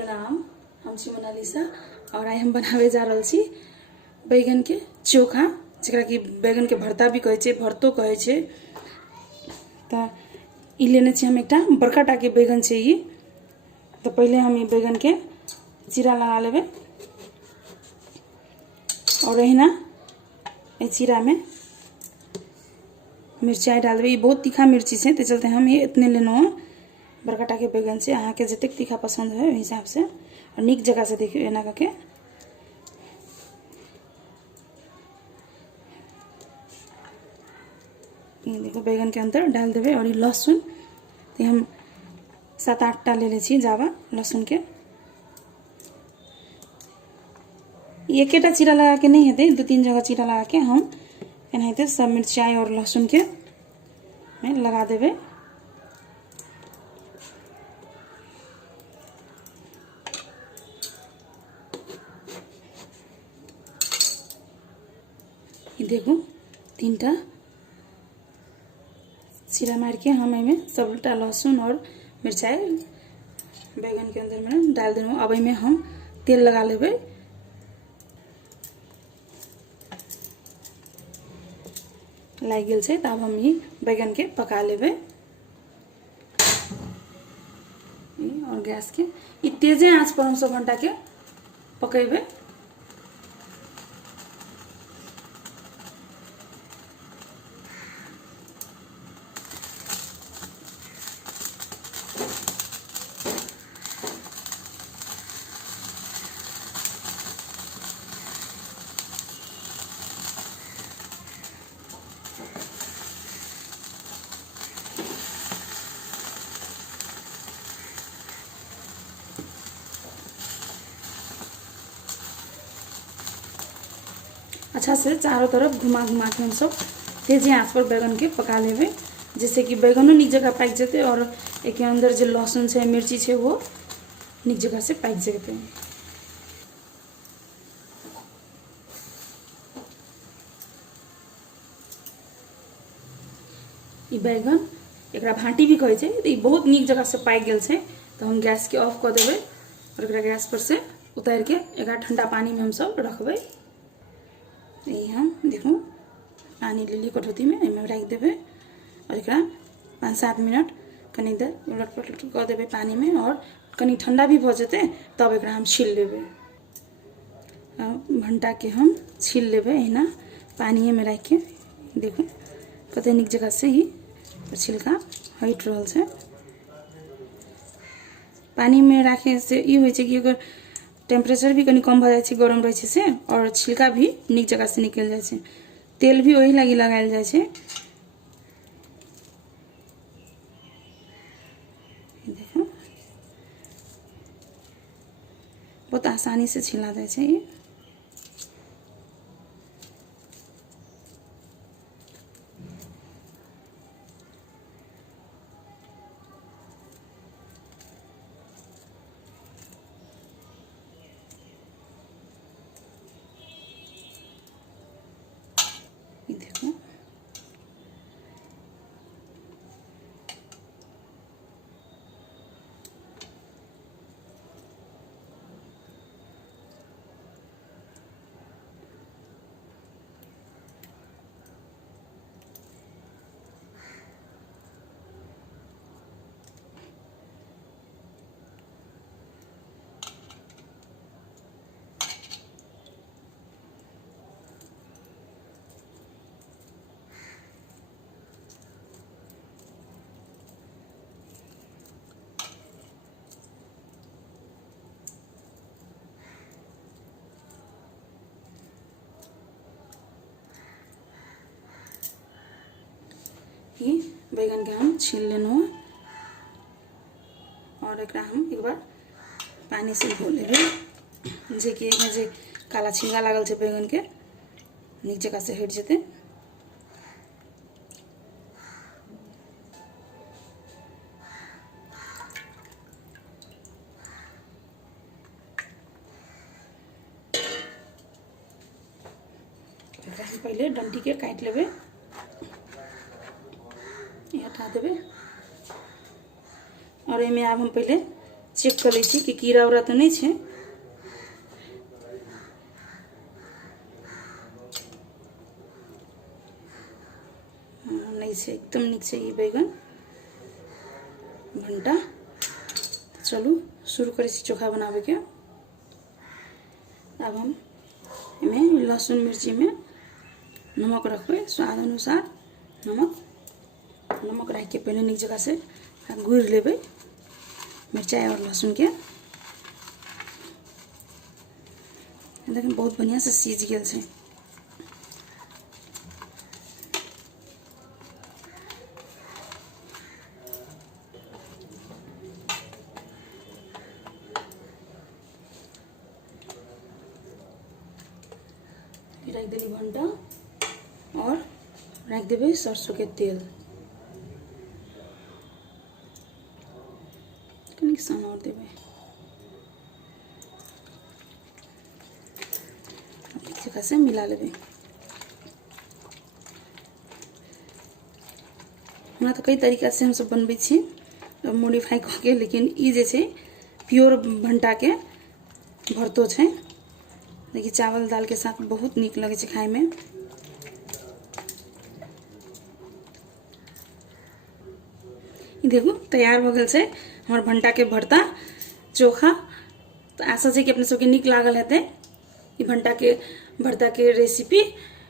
प्रणाम। हम छी मोनालिसा और आई हम बनावे जा रहल छी बैगन के चोखा, जरा कि बैगन के भरता भी कहे छे, भरतो कहे छे। तो ई लेने छी हम एकटा बड़का टा के बैगन छे ई। तो पहले हम ई बैगन के चीरा लगा लेबे और अहिना ए चीरा में मिर्चाई डाल देबे। ई बहुत तीखा मिर्ची छे, तो चलते हम ये इतने लेनो है बड़का टा के बैगन से। अहाँ के जतेक तीखा पसंद है ओहि हिसाब से और निक जगह से देखियो एना करके ये देखो बैगन के अंदर डाल देबे। और ये लहसुन तो हम 7-8 टा ले ले छी जावा लहसुन के। एकेटा चीरा लगा के नहीं हेते, 2-3 जगह चीरा लगा के हम एनाहिते सब मिर्चाई और लहसुन के में लगा देबे। देखो 3 टा चीरा मार के हम एमें सबटा लहसुन और मिर्चाई बैगन के अंदर में डाल देलू। अब एमें हम तेल लगा लेबे। लाग गेल छे, तब हम ई बैगन के पका लेबे। और गैस के ई तेजे आंच पर हम 100 घंटा के पकेबे। अच्छा से चारों तरफ घुमा घुमा के हम सब तेजी आंच पर बैगन के पका लेबे, जिससे कि बैगनो निक जगह पाक जेते और एक अंदर जो लहसुन छे मिर्ची छे वो निक जगह से पाक जेते। ई बैगन एकरा भाटी भी कहे छे, ई बहुत निक जगह से पाक गेल छे। तो हम गैस के ऑफ कर देबे और एकरा गैस पर से उतार के एकरा ठंडा पानी में हम सब रखबे। ये हम देखो पानी ले ली कटोती में, एमे रख देबे और एकरा 5-7 मिनट कनी देर उलट पलट कर देबे पानी में। और कनी ठंडा भी भ जेते तब एकरा हम छील लेबे। भंटा के हम छील लेबे एना पानी में रख के। देखो कते निक जगह से ही छिलका हट रहल छे। पानी में रखे से ई होय छे कि अगर टेम्परेचर भी कनी कम भ जाय छे, गरम रहे छे से, और छिलका भी निक जगह से निकल जाय छे। तेल भी वही लागी लगायल जाय छे। देखो बहुत आसानी से छिला जाय छे ये। देखो ये बैगन के हम छील लेनो है और एकरा हम एक बार पानी से धो लेबे, जे कि एमे जे काला छिंगा लागल छे बैगन के निक जगह से हट जेते। एकरा हम पहले डंटी के काट लेबे, ये हटा देबे। और एमे अब हम पहले चेक कर लै छी कि कीड़ा उड़ा तो नहीं है। नहीं है, एकदम नीक है ये बैगन भंटा। चलू शुरू करै छी चोखा बनाबे के। अब हम इमें लहसुन मिर्ची में नमक रखबे स्वाद अनुसार। नमक रख के पहले नीक जगह से गुड़ लेबै मिर्चाई और लहसुन के। देखिए बहुत बढ़िया से सीझ गेल छै। रख देली भंटा और रख देवे सरसों के तेल। कनिक सन और देवे। ठीक जगह से मिला लेवे। हमरा तो कई तरीका से हम सब बनबै छी मॉडिफाई करके, लेकिन ई जे छै प्योर भंटा के भरतो छै। देखिए चावल दाल के साथ बहुत नीक लगे छै खाए में। देखो तैयार हो गल छै हमर भंटा के भरता चोखा। तो आशा छै कि अपने सबके नीक लागल हेतै ई भंटा के भरता के रेसिपी।